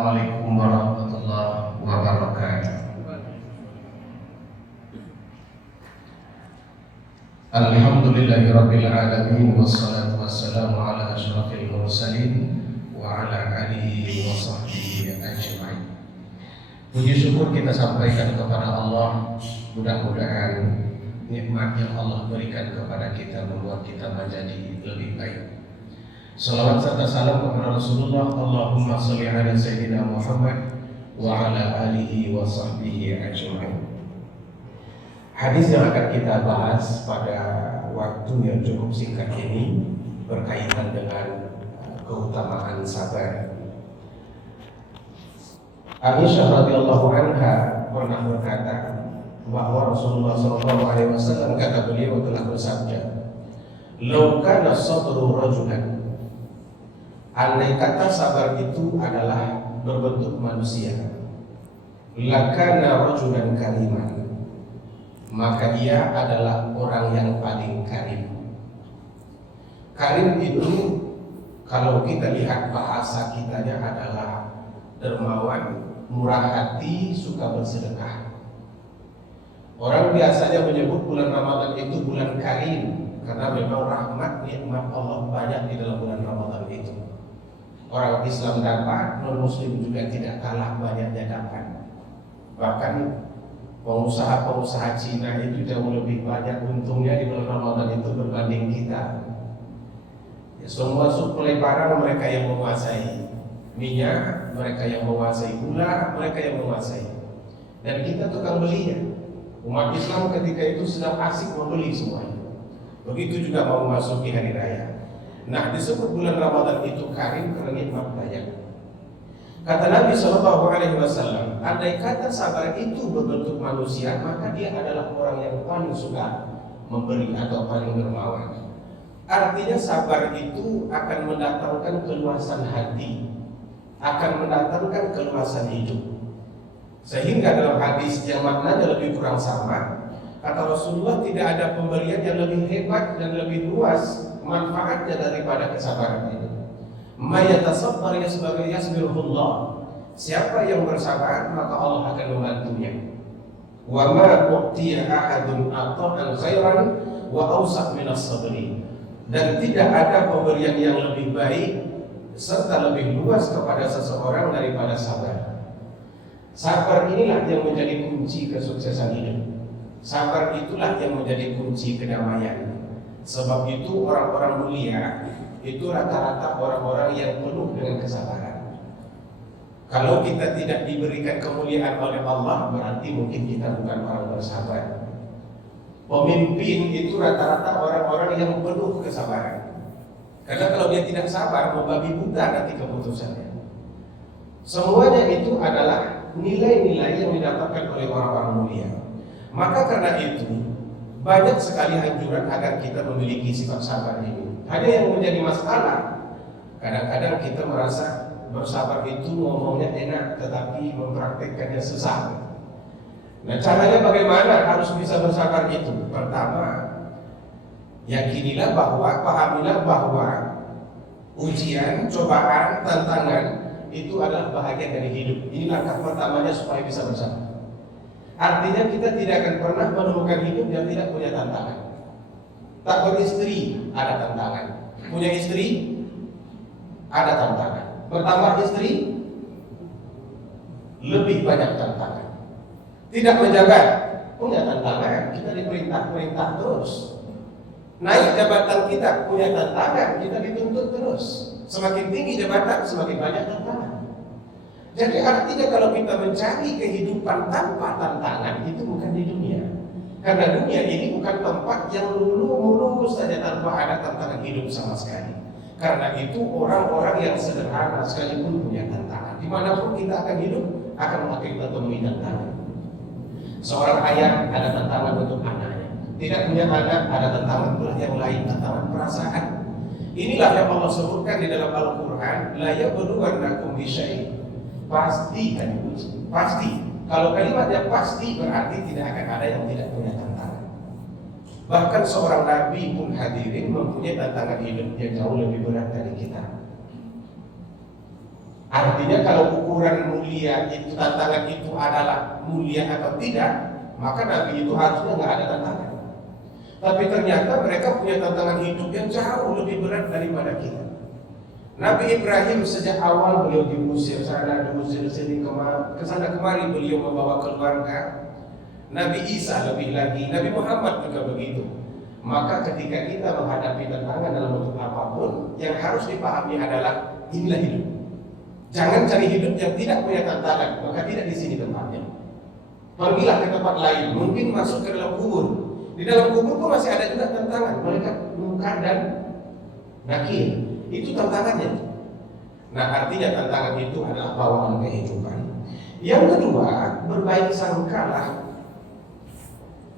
Assalamualaikum warahmatullahi wabarakatuh. Alhamdulillahirabbil alamin wassalatu wassalamu ala asyrafil mursalin wa ala alihi wa sahbihi ajma'in. Puji syukur kita sampaikan kepada Allah. Mudah-mudahan nikmat yang Allah berikan kepada kita membuat kita menjadi lebih baik. Salawat serta salam kepada Rasulullah. Allahumma sholli ala sayyidina Muhammad wa ala alihi wa sahbihi ajma'in. Hadis yang akan kita bahas pada waktu yang cukup singkat ini berkaitan dengan keutamaan sabar. Aisyah radhiyallahu anha pernah berkata bahwa Rasulullah SAW kata beliau telah bersabda, "Lau kana sabru rajulan." Andai kata sabar itu adalah berbentuk manusia, lakana rajulan kariman, maka dia adalah orang yang paling karim. Karim itu kalau kita lihat bahasa kitanya adalah dermawan, murah hati, suka bersedekah. Orang biasanya menyebut bulan Ramadan itu bulan karim karena memang rahmat nikmat Allah banyak di dalam bulan Ramadan itu. Orang Islam dapat, non-Muslim juga tidak kalah banyaknya dapat. Bahkan pengusaha-pengusaha Cina itu jauh lebih banyak untungnya di bulan Ramadan itu berbanding kita. Ya, semua suplai barang mereka yang menguasai, minyak mereka yang menguasai, gula mereka yang menguasai, dan kita tukang belinya. Umat Islam ketika itu sedang asik membeli semuanya. Begitu juga mau memasuki hari raya. Nah, disebut bulan Ramadan itu karim karena nikmat banyak. Kata Nabi SAW, andai kata sabar itu berbentuk manusia, maka dia adalah orang yang paling suka memberi atau paling dermawan. Artinya sabar itu akan mendatangkan keluasan hati, akan mendatangkan keluasan hidup. Sehingga dalam hadis yang maknanya lebih kurang sama, kata Rasulullah, tidak ada pemberian yang lebih hebat dan lebih luas manfaatnya daripada kesabaran ini. Mayatasabar yasbirullah. Siapa yang bersabar maka Allah akan membantunya. Wa ma u'tiya ahadun ata'an khairan wa awsa' minas sabri. Dan tidak ada pemberian yang lebih baik serta lebih luas kepada seseorang daripada sabar. Sabar inilah yang menjadi kunci kesuksesan hidup. Sabar itulah yang menjadi kunci kedamaian. Sebab itu orang-orang mulia itu rata-rata orang-orang yang penuh dengan kesabaran. Kalau kita tidak diberikan kemuliaan oleh Allah, berarti mungkin kita bukan orang bersabar. Pemimpin itu rata-rata orang-orang yang penuh kesabaran. Karena kalau dia tidak sabar, membabi buta nanti keputusannya. Semuanya itu adalah nilai-nilai yang didapatkan oleh orang-orang mulia. Maka karena itu banyak sekali anjuran agar kita memiliki sifat sabar ini. Hanya yang menjadi masalah, kadang-kadang kita merasa bersabar itu ngomongnya enak, tetapi mempraktekkannya susah. Nah, caranya bagaimana harus bisa bersabar itu? Pertama, yakinilah bahwa, pahamilah bahwa ujian, cobaan, tantangan itu adalah bahagian dari hidup. Ini langkah pertamanya supaya bisa bersabar. Artinya kita tidak akan pernah menemukan hidup yang tidak punya tantangan. Tak beristri, ada tantangan. Punya istri, ada tantangan. Bertambah istri, lebih banyak tantangan. Tidak menjabat, punya tantangan. Kita diperintah-perintah terus. Naik jabatan kita, punya tantangan. Kita dituntut terus. Semakin tinggi jabatan, semakin banyak tantangan. Jadi artinya kalau kita mencari kehidupan tanpa tantangan, itu bukan di dunia. Karena dunia ini bukan tempat yang lurus saja tanpa ada tantangan hidup sama sekali. Karena itu orang-orang yang sederhana sekalipun punya tantangan. Dimanapun kita akan hidup, akan kita temui tantangan. Seorang ayah ada tantangan untuk anaknya. Tidak punya anak, ada tantangan pula yang lain, tantangan perasaan. Inilah yang Allah sebutkan di dalam Al-Quran, la yabluwannakum bisyai'. Pasti kan diuji, pasti. Kalau kalimatnya pasti berarti tidak akan ada yang tidak punya tantangan. Bahkan seorang nabi pun hadirin mempunyai tantangan hidup yang jauh lebih berat dari kita. Artinya kalau ukuran mulia itu, tantangan itu adalah mulia atau tidak, maka Nabi itu harusnya nggak ada tantangan. Tapi ternyata mereka punya tantangan hidup yang jauh lebih berat daripada kita. Nabi Ibrahim sejak awal beliau diusir sana, diusir sini, kesana kemari beliau membawa keluarga. Nabi Isa lebih lagi, Nabi Muhammad juga begitu. Maka ketika kita menghadapi tantangan dalam bentuk apapun, yang harus dipahami adalah inilah hidup. Jangan cari hidup yang tidak punya tantangan, maka tidak di sini tempatnya. Pergilah ke tempat lain, mungkin masuk ke dalam kubur. Di dalam kubur pun masih ada juga tantangan, mereka Munkar dan Nakir. Itu tantangannya. Nah, artinya tantangan itu adalah bawaan kehidupan. Yang kedua, berbaik sangkalah.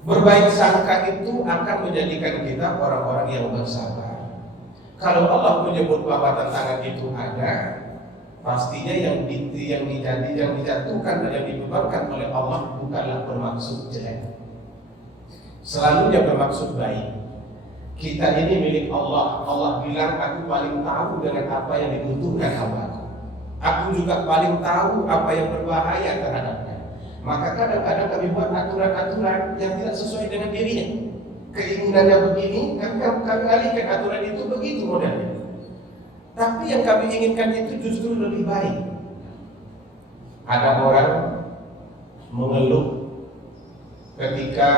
Berbaik sangka itu akan menjadikan kita orang-orang yang bersabar. Kalau Allah menyebut bahwa tantangan itu ada, pastinya yang dijatuhkan dan yang dibebankan oleh Allah bukanlah bermaksud jelek. Selalunya bermaksud baik. Kita ini milik Allah. Allah bilang, aku paling tahu dengan apa yang dibutuhkan hambaku. Aku juga paling tahu apa yang berbahaya terhadapnya. Maka kadang-kadang kami buat aturan-aturan yang tidak sesuai dengan dirinya. Keinginannya begini, kami alihkan aturan itu begitu modelnya. Tapi yang kami inginkan itu justru lebih baik. Ada orang mengeluh ketika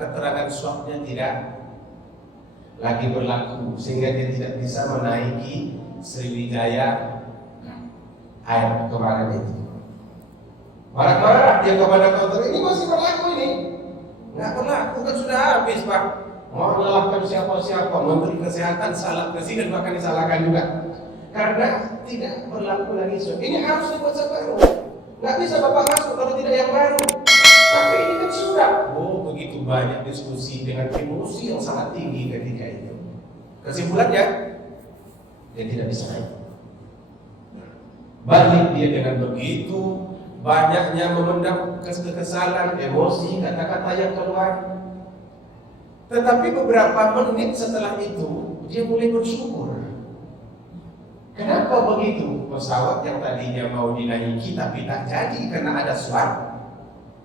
keterangan swabnya tidak lagi berlaku, sehingga dia tidak bisa menaiki Sriwijaya Air kemarin itu. Marah-marah dia kepada dokter, ini masih berlaku ini? Nggak berlaku, kan sudah habis Pak. Mau menyalahkan siapa-siapa, Menteri Kesehatan salah, Presiden bahkan disalahkan juga. Karena tidak berlaku lagi swab. Ini harus dibuat baru. Nggak bisa Bapak masuk kalau tidak yang baru. Tapi ini kan sudah. Oh, begitu banyak diskusi dengan emosi yang sangat tinggi ketika itu. Kesimpulannya, dia tidak bisa naik. Balik dia dengan begitu banyaknya memendam kekesalan, emosi, kata-kata yang keluar. Tetapi beberapa menit setelah itu dia mulai bersyukur. Kenapa begitu? Pesawat yang tadinya mau dinaiki tapi tak jadi karena ada swab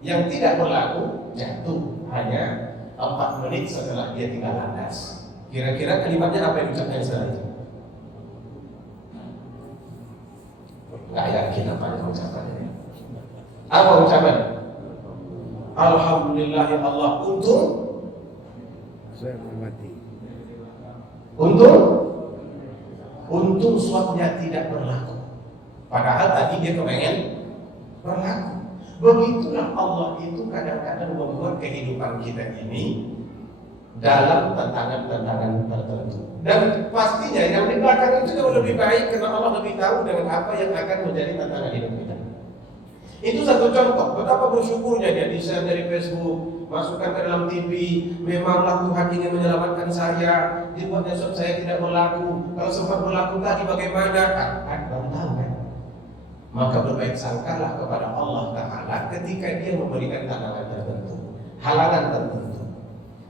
yang tidak berlaku, jatuh hanya 4 menit setelah dia tinggal landas. Kira-kira kalimatnya apa yang diucapkan setelah itu? Nggak yakin apa yang ucapannya. Apa ucapan? Alhamdulillah ya Allah, untung saya mati. Untung swabnya tidak berlaku. Padahal tadi dia kepengen berlaku. Begitulah Allah itu kadang-kadang membuat kehidupan kita ini dalam tantangan-tantangan tertentu. Dan pastinya yang di belakang itu jauh lebih baik karena Allah lebih tahu dengan apa yang akan menjadi tantangan hidup kita. Itu satu contoh betapa bersyukurnya dia di-share dari Facebook, masukkan ke dalam TV. Memanglah Tuhan ingin menyelamatkan saya, dibuatnya swab saya tidak berlaku. Kalau sempat berlaku tadi bagaimana? Kan tahu kan? Maka berbaik sangkalah kepada Allah Ta'ala ketika dia memberikan tantangan tertentu, halangan tertentu.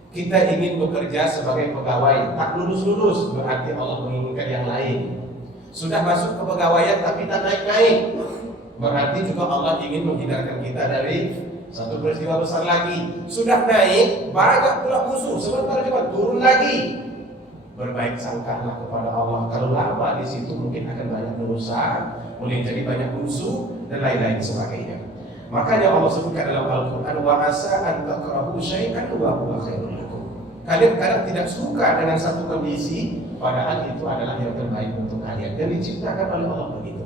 Kita ingin bekerja sebagai pegawai, tak lulus-lulus, berarti Allah menginginkan yang lain. Sudah masuk ke pegawaian tapi tak naik-naik, berarti juga Allah ingin menghindarkan kita dari satu peristiwa besar lagi. Sudah naik, banyak pula musuh, sebentar juga turun lagi. Berbaik sangkalah kepada Allah. Kalau lama di situ mungkin akan banyak dosa, mulai jadi banyak musuh dan lain-lain sebagainya. Makanya Allah sebutkan dalam Al-Quran, wa asa an takrahu syai'an wa huwa khairul lakum. Kalian kadang tidak suka dengan satu kondisi, padahal itu adalah yang terbaik untuk kalian dan diciptakan oleh Allah begitu.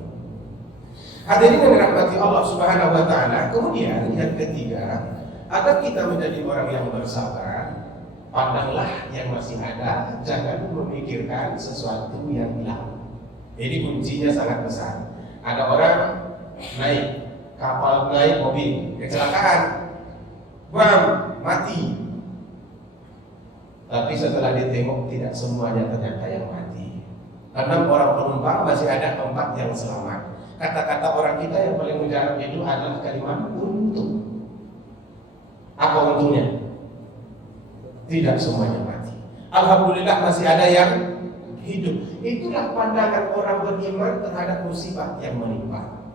Hadirin yang dirahmati Allah Subhanahu wa Ta'ala. Kemudian yang ketiga, agar kita menjadi orang yang bersabar, pandanglah yang masih ada, jangan memikirkan sesuatu yang hilang. Ini kuncinya sangat besar. Ada orang naik kapal, naik mobil, kecelakaan, bam, mati. Tapi setelah ditengok tidak semuanya ternyata yang mati. 6 orang penumpang, masih ada 4 yang selamat. Kata-kata orang kita yang paling mujarab itu adalah kalimat untung. Apa untungnya? Tidak semuanya mati. Alhamdulillah masih ada yang hidup. Itulah pandangan orang beriman terhadap musibah yang menimpa.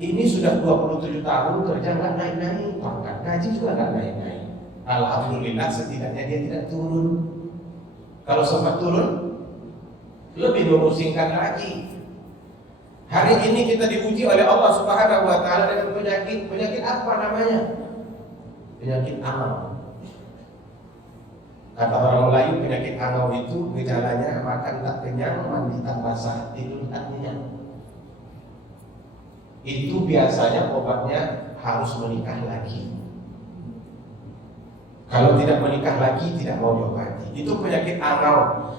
Ini sudah 27 tahun kerja nggak naik-naik, pangkat gaji juga nggak naik-naik. Alhamdulillah setidaknya dia tidak turun. Kalau sempat turun, lebih memusingkan lagi. Hari ini kita diuji oleh Allah Subhanahu wa taala dengan penyakit. Penyakit apa namanya? Penyakit angau. Kata orang Melayu, penyakit angau itu gejalanya makan tak kenyang, mandi tak basah, tidur tak nyenyak. Itu biasanya obatnya harus menikah lagi. Kalau tidak menikah lagi, tidak mau diobati. Itu penyakit angau.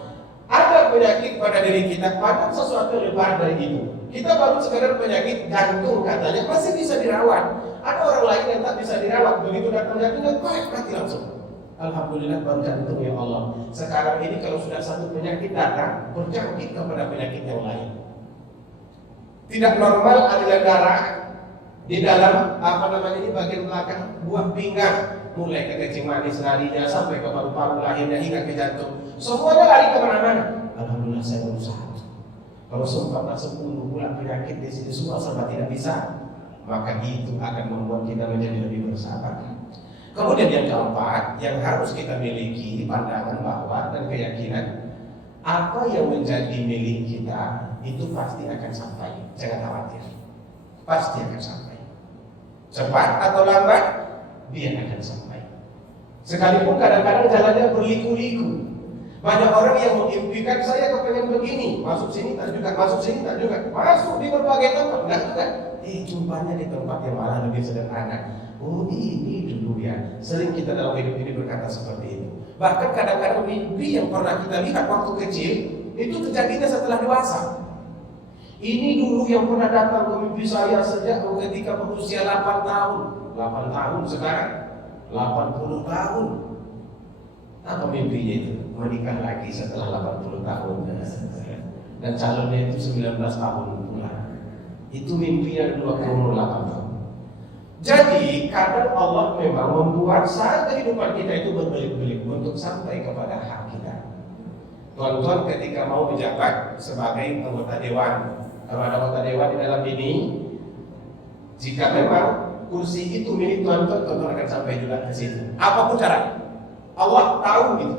Ada penyakit pada diri kita, padahal sesuatu yang lebih dari itu. Kita baru sekadar penyakit jantung katanya masih bisa dirawat. Ada orang lain yang tak bisa dirawat, begitu datang jantungnya mati langsung. Alhamdulillah baru jantung, ya Allah. Sekarang ini kalau sudah satu penyakit datang, berjangkit kepada penyakit yang lain. Tidak normal aliran darah di dalam ini bagian belakang buah pinggang, mulai ke kencing manis larinya sampai ke paru-paru lahirnya hingga ke jantung. Semuanya lari kemana-mana. Alhamdulillah saya berusaha. Kalau sempat 10 bulan penyakit di sini semua serba tidak bisa, maka itu akan membuat kita menjadi lebih bersabar. Kemudian yang keempat, yang harus kita miliki pandangan bahwa dan keyakinan apa yang menjadi milik kita itu pasti akan sampai. Jangan khawatir, pasti akan sampai. Cepat atau lambat, dia akan sampai. Sekalipun kadang-kadang jalannya berliku-liku. Banyak orang yang mengimpikan, saya kepengen begini, masuk sini tak juga, masuk sini tak juga, masuk di berbagai tempat, enggak juga. Jumpanya di tempat yang malah lebih sederhana. Oh ini dulu ya. Sering kita dalam hidup ini berkata seperti itu. Bahkan kadang-kadang mimpi yang pernah kita lihat waktu kecil itu terjadinya setelah dewasa. Ini dulu yang pernah datang ke mimpi saya sejak ketika berusia 8 tahun. 8 tahun sekarang 80 tahun. Apa mimpinya itu? Menikah lagi setelah 80 tahun. Dan calonnya itu 19 tahun pula. Itu mimpinya dua umur 8 tahun. Jadi kadang Allah memang membuat saat kehidupan kita itu berbelit-belit untuk sampai kepada hak kita. Tuan-tuan ketika mau menjabat sebagai anggota dewan, kalau ada anggota dewan di dalam ini, jika memang kursi itu milik tuan-tuan, tuan-tuan akan sampai juga ke situ. Apapun caranya, Allah tahu gitu.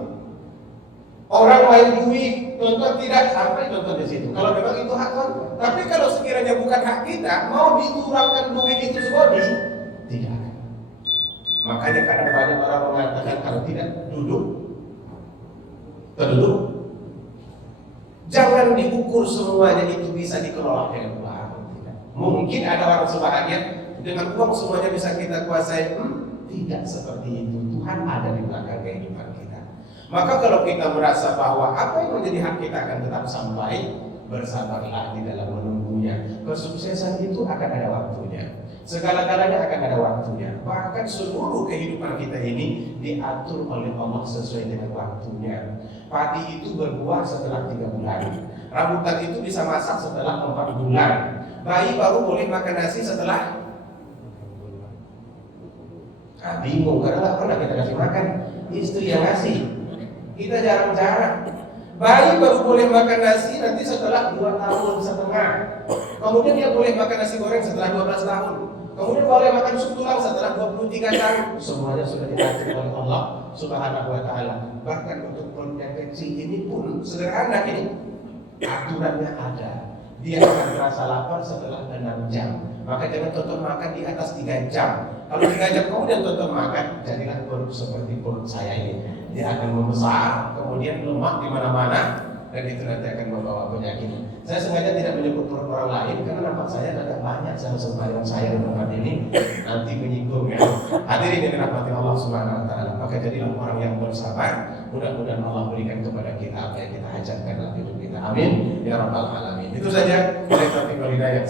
Orang lain duit, tuan-tuan tidak sampai tuan-tuan di situ. Kalau memang itu hak tuan-tuan. Tapi kalau sekiranya bukan hak kita, mau diturunkan duit itu semua tidak. Makanya kadang banyak orang mengatakan kalau tidak duduk, terduduk. Jangan diukur semuanya itu bisa dikelola dengan uang. Mungkin ada orang sebahagian dengan uang semuanya bisa kita kuasai. Tidak seperti itu. Tuhan ada di belakang kehidupan kita. Maka kalau kita merasa bahwa apa yang menjadi hak kita akan tetap sampai, bersabarlah di dalam menunggunya. Kesuksesan itu akan ada waktunya. Segala-galanya akan ada waktunya. Bahkan seluruh kehidupan kita ini diatur oleh Allah sesuai dengan waktunya. Padi itu berbuah setelah 3 bulan. Rambutan itu bisa masak setelah 4 bulan. Bayi baru boleh makan nasi setelah bingung karena nggak pernah kita kasih makan. Istri yang ngasih. Kita jarang-jarang. Bayi baru boleh makan nasi nanti setelah 2 tahun setengah. Kemudian dia boleh makan nasi goreng setelah 12 tahun. Kemudian boleh makan sup tulang setelah 23 tahun. Semuanya sudah diatur oleh Allah Subhanahu wa taala. Bahkan untuk perut yang kecil ini pun sederhana ini. Aturannya ada. Dia akan merasa lapar setelah 6 jam. Maka jangan tonton makan di atas 3 jam. Kalau 3 jam kemudian tonton makan, jadilah perut seperti perut saya ini. Dia akan membesar, kemudian lemak di mana-mana, dan itu nanti akan membawa penyakit. Saya sengaja tidak menyebut perut orang lain karena nampak saya agak banyak sel-sel saya di tempat ini nanti menyinggung ya. Hadirin yang dirahmati Allah Subhanahu wa taala. Maka jadilah orang yang bersabar. Mudah-mudahan Allah berikan kepada kita apa yang kita hajatkan dalam hidup kita. Amin ya rabbal alamin. Itu saja. Wabillahi taufiq wal hidayah.